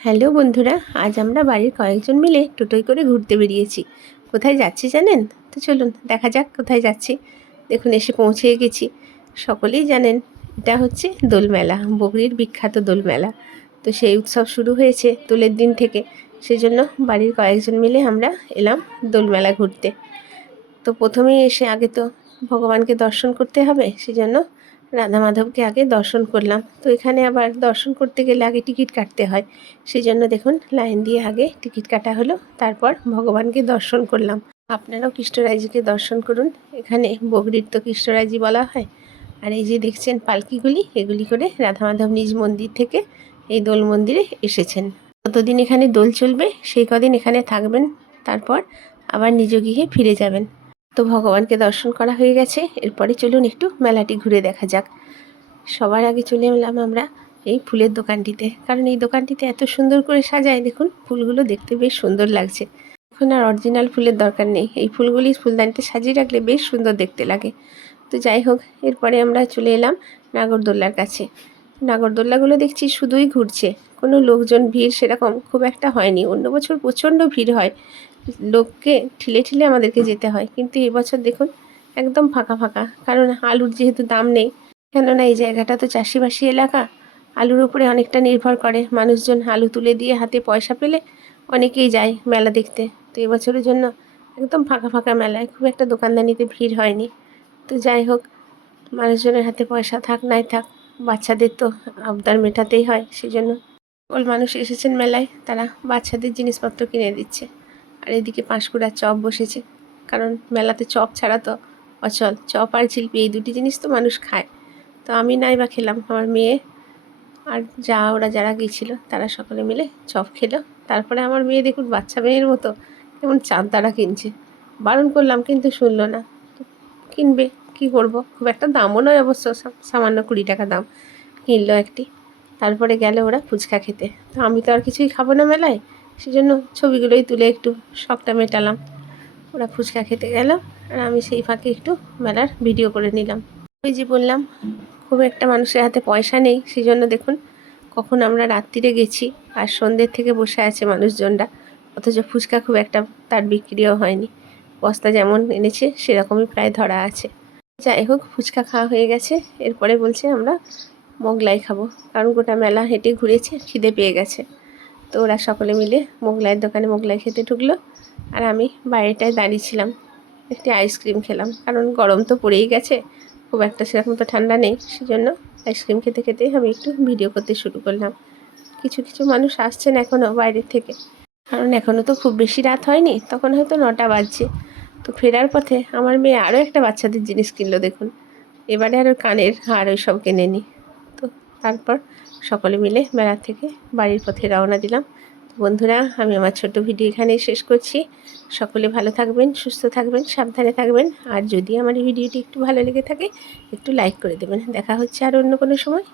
Hello বন্ধুরা, আজ আমরা বাড়ির কয়েকজন মিলে টোটোয় করে ঘুরতে বেরিয়েছি। কোথায় যাচ্ছি জানেন? তো চলুন দেখা যাক কোথায় যাচ্ছি। দেখুন এসে পৌঁছে গেছি। সকলেই জানেন এটা হচ্ছে দোলমেলা, বগরির বিখ্যাত দোলমেলা। তো সেই উৎসব শুরু হয়েছে দোলের দিন থেকে। সেজন্য বাড়ির কয়েকজন মিলে আমরা এলাম দোলমেলা ঘুরতে। তো প্রথমেই এসে আগে তো ভগবানকে দর্শন করতে হবে, সেজন্য রাধা মাধবকে আগে দর্শন করলাম। তো এখানে আবার দর্শন করতে গেলে আগে টিকিট কাটতে হয়, সেই জন্য দেখুন লাইন দিয়ে আগে টিকিট কাটা হলো, তারপর ভগবানকে দর্শন করলাম। আপনারাও কৃষ্ণরায়জিকে দর্শন করুন। এখানে বগরির তো কৃষ্ণরায়জি বলা হয়। আর এই যে দেখছেন পালকিগুলি, এগুলি করে রাধা মাধব নিজ মন্দির থেকে এই দোল মন্দিরে এসেছেন। কতদিন এখানে দোল চলবে সেই কদিন এখানে থাকবেন, তারপর আবার নিজ গৃহে ফিরে যাবেন। তো ভগবানকে দর্শন করা হয়ে গেছে, এরপরে চলুন একটু মেলাটি ঘুরে দেখা যাক। সবার আগে চলে এলাম আমরা এই ফুলের দোকানটিতে, কারণ এই দোকানটিতে এত সুন্দর করে সাজায়। দেখুন ফুলগুলো দেখতে বেশ সুন্দর লাগছে। এখন আর অরিজিনাল ফুলের দরকার নেই, এই ফুলগুলি ফুলদানিতে সাজিয়ে রাখলে বেশ সুন্দর দেখতে লাগে। তো যাই হোক, এরপরে আমরা চলে এলাম নাগরদোল্লার কাছে। নাগরদোল্লাগুলো দেখছি শুধুই ঘুরছে, কোনো লোকজন ভিড় সেরকম খুব একটা হয়নি। অন্য বছর প্রচণ্ড ভিড় হয়, লোককে ঠিলে ঠিলে আমাদেরকে যেতে হয়, কিন্তু এবছর দেখুন একদম ফাঁকা ফাঁকা। কারণ আলুর যেহেতু দাম নেই, কেননা এই জায়গাটা তো চাষিবাসী এলাকা, আলুর উপরে অনেকটা নির্ভর করে মানুষজন। আলু তুলে দিয়ে হাতে পয়সা পেলে অনেকেই যায় মেলা দেখতে। তো এবছরের জন্য একদম ফাঁকা ফাঁকা মেলায়, খুব একটা দোকানদানিতে ভিড় হয়নি। তো যাই হোক, মানুষজনের হাতে পয়সা থাক নাই থাক, বাচ্চাদের তো আবদার মেটাতেই হয়, সেজন্য সকল মানুষ এসেছেন মেলায়, তারা বাচ্চাদের জিনিসপত্র কিনে দিচ্ছে। আর এদিকে পাঁশকুড়ার চপ বসেছে, কারণ মেলাতে চপ ছাড়া তো অচল। চপ আর জিলিপি এই দুটি জিনিস তো মানুষ খায়। তো আমি নাই বা খেলাম, আমার মেয়ে আর ওরা যারা গিয়েছিল তারা সকলে মিলে চপ খেলো। তারপরে আমার মেয়ে দেখুন বাচ্চা মেয়ের মতো কেমন চাঁদতারা কিনছে। বারণ করলাম কিন্তু শুনলো না। তো কিনবে, কি করব, খুব একটা দামও নয় অবশ্য, সামান্য 20 টাকা দাম। কিনলো একটি। তারপরে গেল ওরা ফুচকা খেতে। তো আমি তো আর কিছুই খাবো না মেলায়, সেজন্য ছবিগুলোই তুলে একটু শখটা মেটালাম। ওরা ফুচকা খেতে গেল, আর আমি সেই ফাঁকে একটু মেলার ভিডিও করে নিলাম। ওই যে বললাম খুব একটা মানুষের হাতে পয়সা নেই, সেই জন্য দেখুন কখন আমরা রাত্রিরে গেছি আর সন্ধ্যের থেকে বসে আছে মানুষজনরা, অথচ ফুচকা খুব একটা তার বিক্রিও হয়নি। বস্তা যেমন এনেছে সেরকমই প্রায় ধরা আছে। যাই হোক, ফুচকা খাওয়া হয়ে গেছে, এরপরে বলছে আমরা মোগলাই খাবো, কারণ গোটা মেলা হেঁটে ঘুরেছে, খিদে পেয়ে গেছে। তো ওরা সকলে মিলে মোগলাইয়ের দোকানে মোগলাই খেতে ঢুকলো, আর আমি বাইরেটায় দাঁড়িয়েছিলাম, একটি আইসক্রিম খেলাম। কারণ গরম তো পড়েই গেছে, খুব একটা সেরকম তো ঠান্ডা নেই, সেজন্য আইসক্রিম খেতে খেতে আমি একটু ভিডিও করতে শুরু করলাম। কিছু কিছু মানুষ আসছেন এখনও বাইরের থেকে, কারণ এখনও তো খুব বেশি রাত হয়নি, তখন হয়তো 9টা বাজছে। তো ফেরার পথে আমার মেয়ে আরও একটা বাচ্চাদের জিনিস কিনলো দেখুন। এবারে আরও কানের হার ওই সব কিনে নিই। তো তারপর সকলে মিলে মেলা থেকে বাড়ির পথে রওনা দিলাম। বন্ধুরা, আমি আমার ছোট্ট ভিডিও এখানেই শেষ করছি। সকলে ভালো থাকবেন, সুস্থ থাকবেন, সাবধানে থাকবেন। আর যদি আমার এই ভিডিওটি একটু ভালো লেগে থাকে একটু লাইক করে দেবেন। দেখা হচ্ছে আর অন্য কোনো সময়।